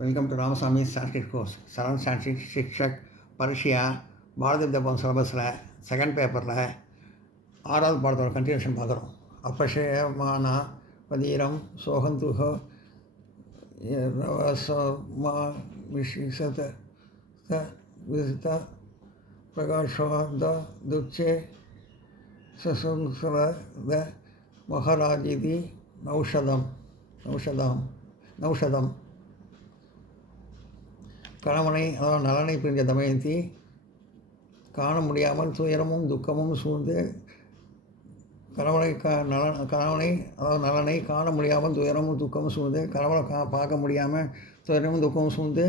Welcome to Ramasamy Sanskrit course. Saran Sanskrit Shikshak Parishya பாரத வித்யாபவன் சிலபஸில் second பேப்பரில் 6வது பாடத்தோட continuation பார்க்குறோம். அப்பஷயமானா பதீரம் சோகந்துக ரவசமா விஷிசத விசித பிரகாஷோத துச்சே சசுசரத மகாராஜிதி நௌஷதம் கணவனை அதாவது நலனை புரிஞ்ச தமயந்தி காண முடியாமல் துயரமும் துக்கமும் சூழ்ந்து கணவனை அதாவது நலனை காண முடியாமல் துயரமும் துக்கமும் சூழ்ந்து கணவனை பார்க்க முடியாமல் துயரமும் துக்கமும் சூழ்ந்து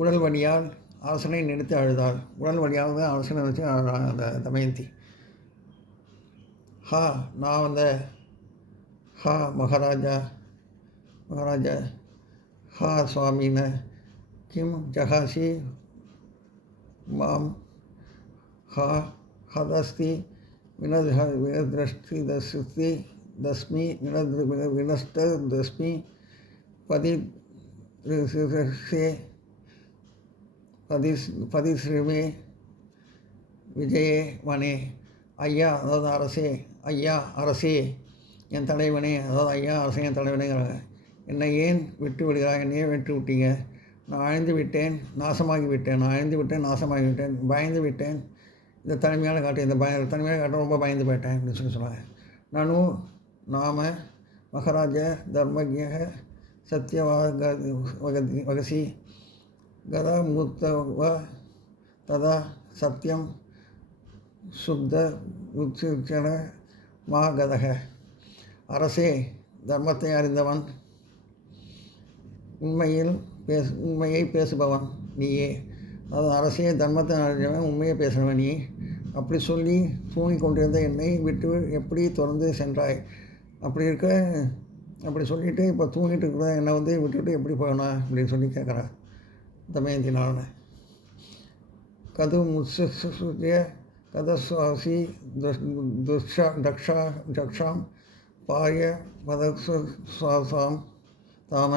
உடல் வழியால் அரசனை நினைத்து அழுதாள். உடல் வழியாக அரசனை வச்சு அந்த தமயந்தி நான் வந்த மகாராஜா சுவாமின கிம் ஜகாசி மாம் ஹதஸ்தி வினதிருஷ்டி தஸ்மி வினஸ்தஸ்மி பதிஸ்ரீமே விஜயே வனே. ஐயா அதாவது அரசே என் தலைவனே, அதாவது ஐயா அரசே என் தலைவனேங்கிறாங்க. என்னை ஏன் விட்டு விடுகிறாய்? என்னையே விட்டு விட்டீங்க? நான் அழிந்து விட்டேன், நாசமாகி விட்டேன். பயந்து விட்டேன். இந்த தனிமையான காட்டு தனிமையான காட்டு ரொம்ப பயந்து போயிட்டேன் அப்படின்னு சொன்னாங்க. நாம மகாராஜ தர்மஜ சத்யவகசி கதமுத்தவ ததா சத்தியம் சுத்த உச்சின மாகதக. அரசே, தர்மத்தை அறிந்தவன், உண்மையை பேசுபவன் நீயே. அதாவது அரசே, தர்மத்தை அறிஞ்சவன், உண்மையை பேசுகிறவன் நீ. அப்படி சொல்லி தூங்கி கொண்டிருந்த என்னை விட்டு எப்படி தொடர்ந்து சென்றாய்? அப்படி சொல்லிவிட்டு இப்போ தூங்கிட்டு இருக்கிற என்னை விட்டுவிட்டு எப்படி போகணும் அப்படின்னு சொல்லி கேட்குறேன் தமயந்தி நாளனை. கது முத்ய கதஸ்வாசி தக்ஷாம் பாய பதஸ்வாசாம் தாம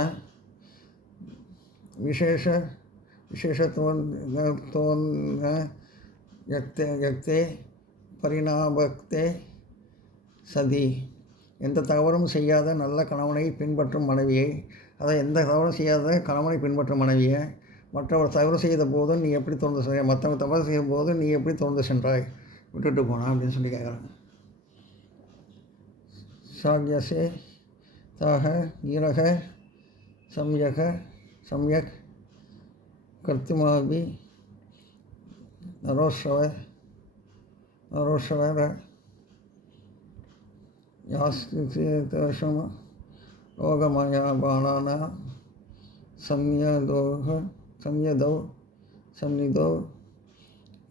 விசேஷத்துவ யக்தே பரிணாபக்தே சதி. எந்த தவறும் செய்யாத நல்ல கணவனை பின்பற்றும் மனைவியை, அதாவது எந்த தவறும் செய்யாத கணவனை பின்பற்றும் மனைவியை மற்றவர் தவறு செய்த போதும் நீ எப்படி தொடர்ந்து மற்றவங்க தவறு செய்யும் போது நீ எப்படி தொடர்ந்து சென்றாய், விட்டுட்டு போனா அப்படின்னு சொல்லி கேட்குறாங்க. சாக்யசே தாக ஈரக சம்யக் கர்த்திமாபி நரோஷவர யாஸ்திதேஷம ரோகமயா பாணான சந்நிதோ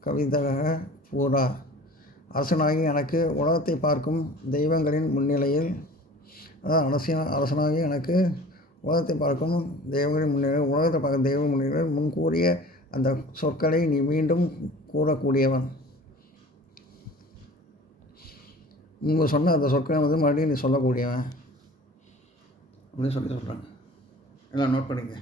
கவிதக பூரா. அரசனாகி எனக்கு உலகத்தை பார்க்கும் தெய்வங்களின் முன்னிலையில், அதாவது அரசனாகி எனக்கு உலகத்தை பார்க்கும் தெய்வங்களின் முன்னிலையில், உலகத்தை பார்க்கும் தெய்வ முன்னிலையில் முன்கூறிய அந்த சொற்களை நீ மீண்டும் கூறக்கூடியவன். முன்பு சொன்ன அந்த சொற்களை மறுபடியும் நீ சொல்லக்கூடியவன் அப்படின்னு சொல்கிறாங்க. எல்லாம் நோட் பண்ணிக்க.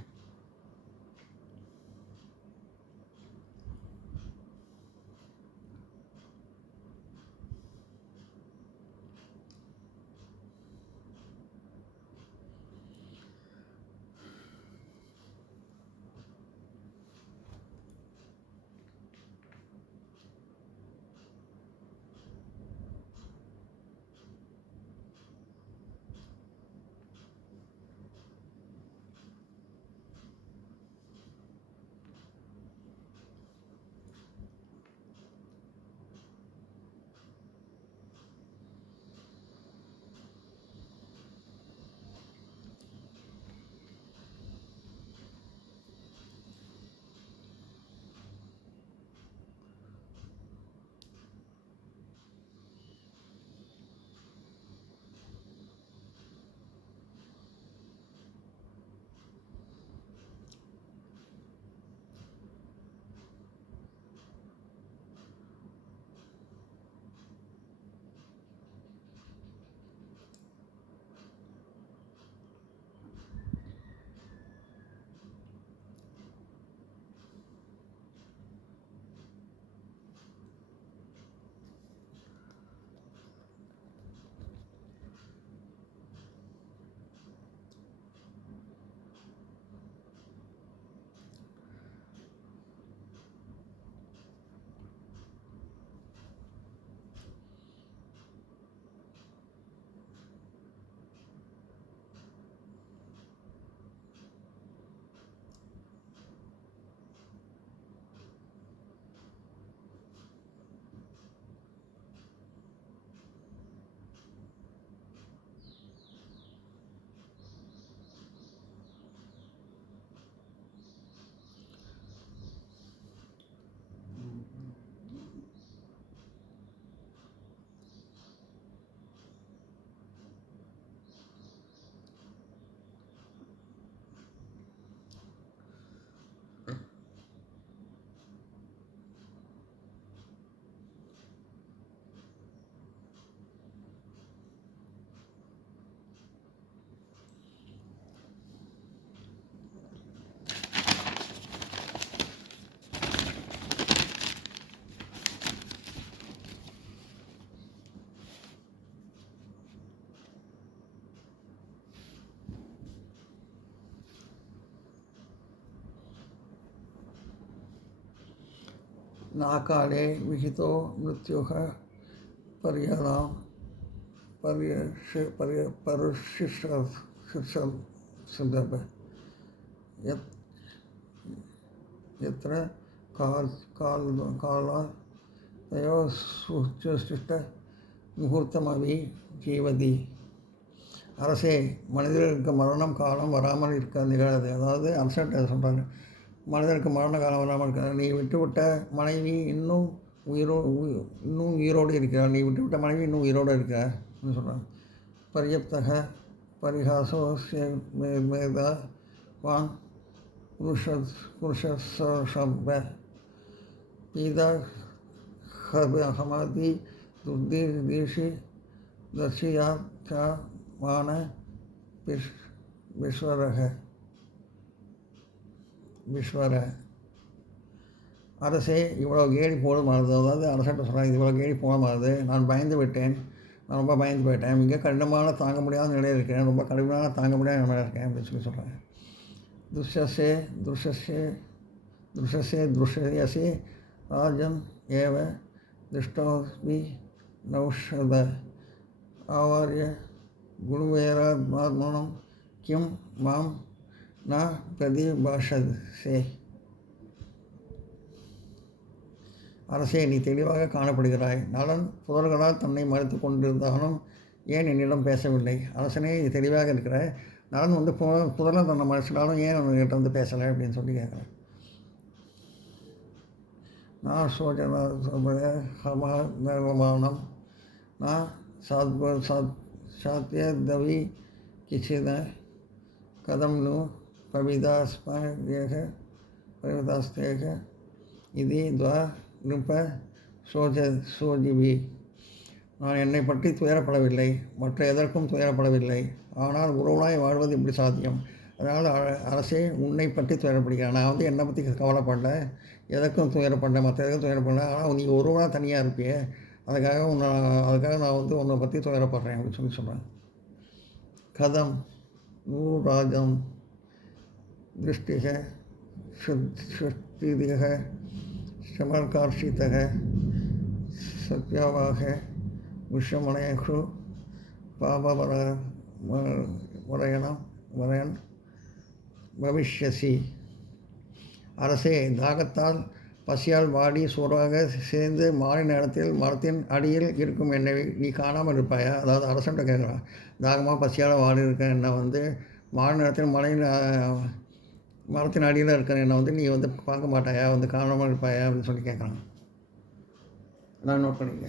नाकाले विहितो मृत्युः पर्यलां परुषिषद् यत्र कालातयो सुचिष्ट முகூர்த்தமவி ஜீவதி. அரசே, மனிதர்களுக்கு மரணம் காலம் வராமல் இருக்க நிகழாது. அதாவது அரசர்கிட்ட சொல்கிறாங்க, மனிதனுக்கு மரண காலம் வராமல் இருக்க, நீ விட்டுவிட்ட மனைவி இன்னும் உயிரோடு இருக்கிறார், நீ விட்டுவிட்ட மனைவி இன்னும் உயிரோடு இருக்கிறார் சொல்கிறாங்க. பர்யப்தக பரிஹாசோ மேதாவான் புருஷசப்த பீதா ஹமதி துர்தீஷி தர்ஷியாத்மான விஸ்வர. அரசே, இவ்வளோ கேலி போதுமானது. அதாவது அரசன்ட்ட சொல்கிறாங்க, இவ்வளோ கேலி போதுமானது. நான் பயந்து விட்டேன், நான் ரொம்ப பயந்து போயிட்டேன், மிக கடினமான தாங்க முடியாத நிலையில் இருக்கிறேன், ரொம்ப கடினமான தாங்க முடியாத நிலையில் இருக்கேன் அப்படின்னு சொல்லி சொல்கிறாங்க. துஷ்யசி ராஜன் ஏவ திருஷ்டோஸ்மி நௌஷத ஆவாரிய குருவேராத்மாத்மனம் கிம் மாம் ந பிரதிபாஷசே. அரசே, நீ தெளிவாக காணப்படுகிறாய். நலன் புதல்களால் தன்னை மறைத்து கொண்டிருந்தாலும் ஏன் என்னிடம் பேசவில்லை? அரசனே, இது தெளிவாக இருக்கிறாய். நலன் புதலை தன்னை மறைச்சினாலும் ஏன் அவங்ககிட்ட வந்து பேசலை அப்படின்னு சொல்லி கேட்குறேன். நான் சோஜனமானம் நான் சாத்தியதவி கிச்சித கதம் நு பவிதாஸ்தேக இது துவா நிருப்ப சோஜிவி. நான் என்னை பற்றி துயரப்படவில்லை, மற்ற எதற்கும் துயரப்படவில்லை. ஆனால் உறவுனாய் வாழ்வது இப்படி சாத்தியம். அதனால் அரசே, உன்னை பற்றி துயரப்படுகிறேன். நான் என்னை பற்றி கவலைப்படல, எதற்கும் துயரப்படல, மற்ற எதற்கும் துயரப்படல. ஆனால் நீ ஒருவனாக தனியாக இருப்பியே, அதுக்காக நான் உன்னை பற்றி துயரப்படுறேன் அப்படின்னு சொல்கிறேன். கதம் நூராஜம் திருஷ்டிக சுஷ்டிதிக சமர்கார்ஷிதக சத்யாவாக விஷமனேஷு வரயன் பவிஷ்யசி. அரசே, தாகத்தால் பசியால் வாடி சோர்வாக சேர்ந்து மாலை நேரத்தில் மரத்தின் அடியில் இருக்கும் என்னை நீ காணாமல் இருப்பாயா? அதாவது அரசன்ட்ட கேட்குறான், தாகமாக பசியால் வாடி இருக்க என்னை மாலை நேரத்தில் மரத்தின் அடியில் இருக்கிற என்னை நீ பார்க்க மாட்டாயா, காணாமல் இருப்பாயா அப்படின்னு சொல்லி கேட்குறாங்க. நான் நோட் பண்ணிக்க.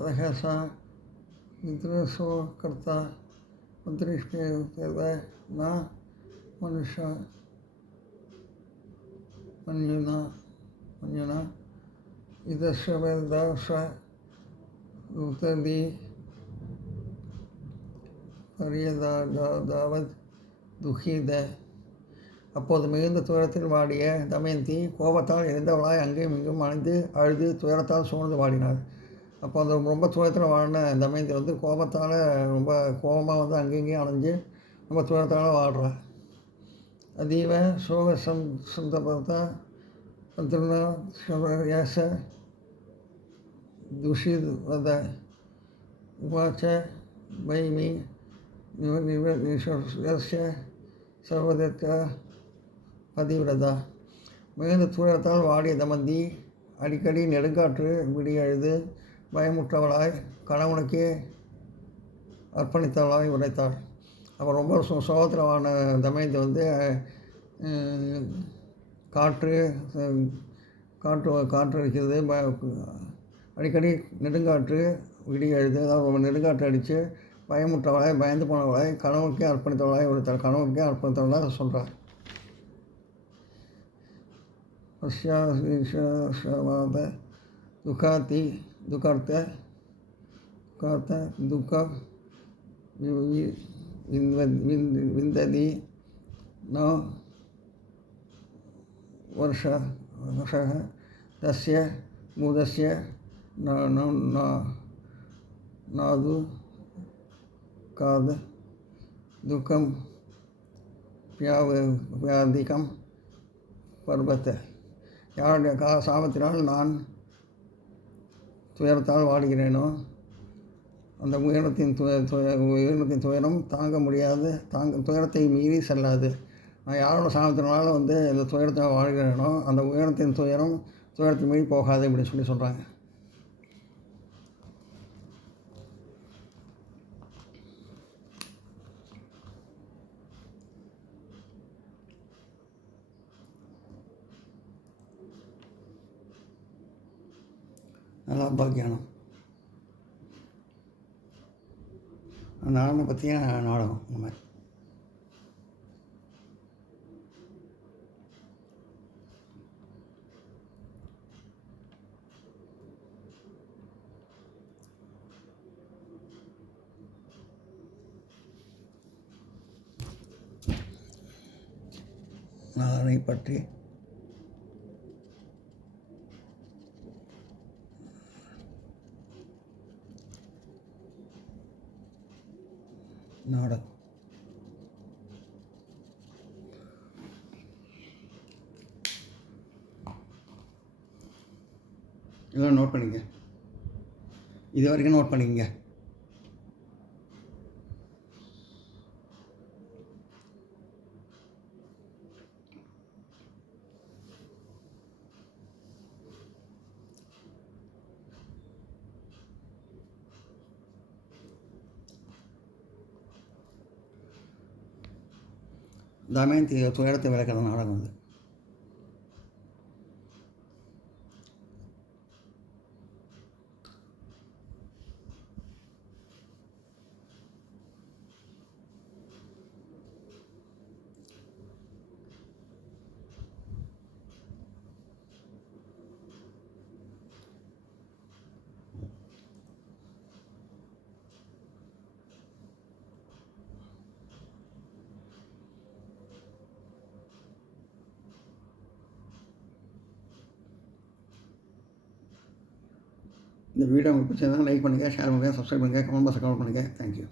रहसा निद्रसो कर्ता புத்திரிஷ்கே ந மனுஷ மஞ்சுனா இதஸ்வ உத்ததி பரியதாவத் துஹித. அப்போது மிகுந்த துயரத்தில் வாடிய தமயந்தி கோபத்தால் எழுந்தவளாய் அங்கேயும் இங்கும் அழுது துயரத்தால் சூழ்ந்து வாடினார். அப்போ அந்த ரொம்ப துயரத்தில் வாடின தமயந்தி வந்து கோபத்தால் ரொம்ப கோபமாக வந்து அங்கேயும் அலைஞ்சு ரொம்ப துயரத்தால் வாடுறா. அதீவ சோக சந்தபத்தா திருநாச துஷிவத உவாச்ச வைமி நிவர்நிஷஸ்ய சர்வதற்க பதிவிரதா. மிகுந்த துயரத்தால் வாடிய தமந்தி அடிக்கடி நெடுங்காற்று விடிய அழுது பயமுற்றவளாய் கணவனுக்கே அர்ப்பணித்தவளாய் உரைத்தாள். அவள் ரொம்ப சோகத்தில் வாடின தமயந்தி வந்து காற்று அடிக்கிறது, அடிக்கடி நெடுங்காற்று விடிய அழுது, அதாவது நெடுங்காற்று அடித்து பயமுற்றவளாய் பயந்து போனவளாய் கணவனுக்கே அர்ப்பணித்தவளாய் உரைத்தாள். கணவனுக்கே அர்ப்பணித்தவளாக சொல்கிறார். பஷ்யாவாத துக்கார்த்த துக்க விந்ததி ந வருஷः தஸ்ய மூதஸ்ய நாது காத் துக்கம் வியாதிகம் பர்வத்த. யாருடைய சாபத்தினால் நான் துயரத்தால் வாடுகிறேனோ அந்த உயரத்தின் துயரம் தாங்க முடியாது, துயரத்தை மீறி செல்லாது. நான் யாரோட சாபத்தினால வந்து இந்த துயரத்தை வாழ்கிறேனோ அந்த உயரத்தின் துயரத்தை மீறி போகாது அப்படின்னு சொல்லி சொல்கிறாங்க. நல்லா பாக்கியானம் நாடனை பற்றிய நாடகம். இந்த மாதிரி நாடனை பற்றி நாடகம். இதெல்லாம் நோட் பண்ணிங்க, இது வரைக்கும் நோட் பண்ணிக்கங்க. தமயந்தி துயரத்தை விளக்கிற நாடகம் வந்து இந்த வீடியோ உங்களுக்கு பிடிச்சிருந்தால் லைக் பண்ணுங்கள், ஷேர் பண்ணுங்கள், சப்ஸ்கிரைப் பண்ணுங்கள், கமெண்ட் பாக்ஸில் கமெண்ட் பண்ணுங்கள். தேங்க்யூ.